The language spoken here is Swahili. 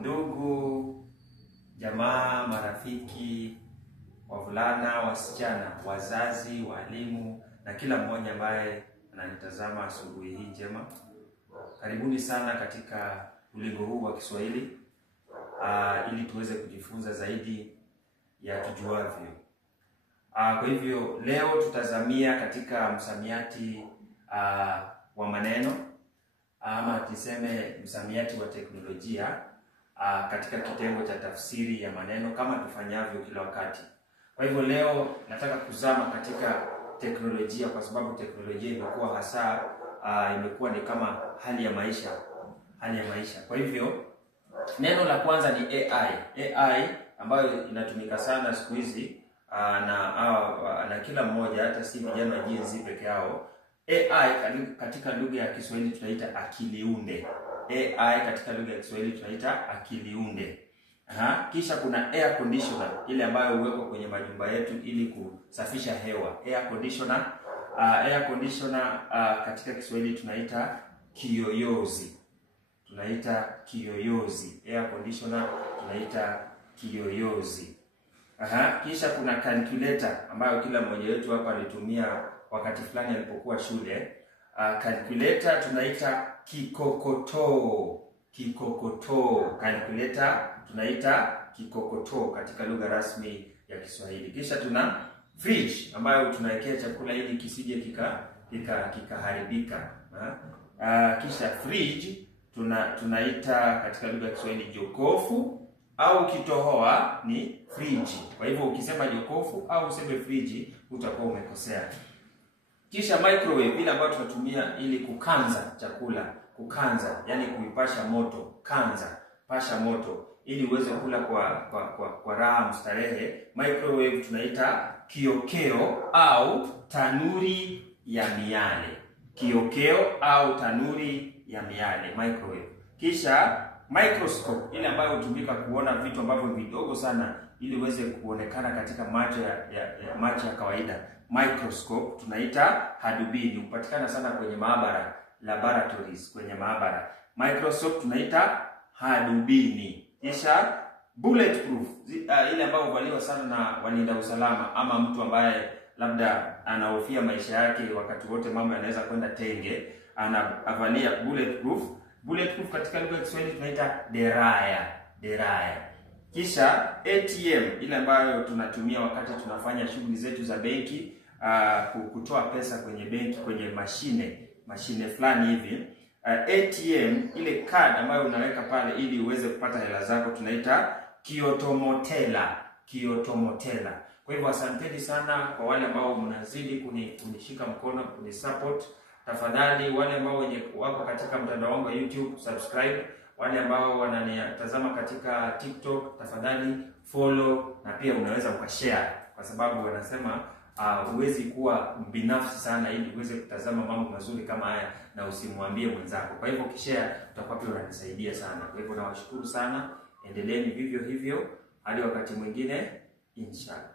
Ndugu, jamaa, marafiki, wavulana, wasichana, wazazi, walimu na kila mmoja ambaye ananitazama asubuhi hii njema, karibuni sana katika ulingo huu wa Kiswahili ili tuweze kujifunza zaidi ya tujuavyo. Kwa hivyo leo tutazamia katika msamiati wa maneno ama tuseme msamiati wa teknolojia katika kitengo cha tafsiri ya maneno kama tufanyavyo kila wakati. Kwa hivyo leo nataka kuzama katika teknolojia kwa sababu teknolojia imekuwa hasa imekuwa ni kama hali ya maisha. Kwa hivyo neno la kwanza ni AI. AI ambayo inatumika sana siku hizi na kila mmoja, hata si vijana wa Gen Z peke yao. AI katika lugha ya Kiswahili tunaita akili unde. AI katika lugha ya Kiswahili tunaita akili unde. Kisha kuna air conditioner, ile ambayo huwekwa kwenye majumba yetu ili kusafisha hewa. Air conditioner katika Kiswahili tunaita kiyoyozi. Air conditioner tunaita kiyoyozi. Kisha kuna calculator ambayo kila mmoja wetu hapa alitumia wakati fulani alipokuwa shule. Calculator tunaita kikokotoo. Calculator tunaita kikokotoo katika lugha rasmi ya Kiswahili. Kisha tuna fridge ambayo tunawekea chakula ili kisije kikaharibika. Kisha fridge tunaita katika lugha ya Kiswahili jokofu au kitohoa ni fridge. Kwa hivyo ukisema jokofu au useme fridge utakuwa umekosea. Kisha microwave, ile ambayo tunatumia ili kukanza chakula, yani kuipasha moto, pasha moto ili uweze kula kwa raha mstarehe. Microwave tunaita kiokeo au tanuri ya miale. Microwave. Kisha microscope, ile ambayo hutumika kuona vitu ambavyo vidogo sana ili uweze kuonekana katika macho ya kawaida. Microscope tunaita hadubini, hupatikana sana kwenye maabara, laboratories, kwenye maabara. Microscope tunaita hadubini. Kisha bulletproof, ile ambayo huvaliwa sana na walinda usalama ama mtu ambaye labda anahofia maisha yake wakati wote mambo yanaweza kwenda tenge, anavalia bulletproof. Bulletproof katika lugha ya Kiswahili tunaita deraya. Kisha ATM, ile ambayo tunatumia wakati tunafanya shughuli zetu za benki, kutoa pesa kwenye benki, kwenye mashine fulani hivi. ATM, ile card ambayo unaweka pale ili uweze kupata hela zako, tunaita kiotomotela. Kwa hivyo asanteni sana kwa wale ambao mnazidi kunishika mkono, kunisupport. Tafadhali wale ambao wako katika mtandao wangu wa YouTube, subscribe. Wale ambao wananitazama katika TikTok, tafadhali follow, na pia unaweza ukashare kwa sababu wanasema huwezi kuwa binafsi sana ili uweze kutazama mambo mazuri kama haya na usimwambie mwenzako. Kwa hivyo ukishare utakuwa pia unanisaidia sana. Kwa hivyo nawashukuru sana. Endeleeni vivyo hivyo hadi wakati mwingine, inshallah.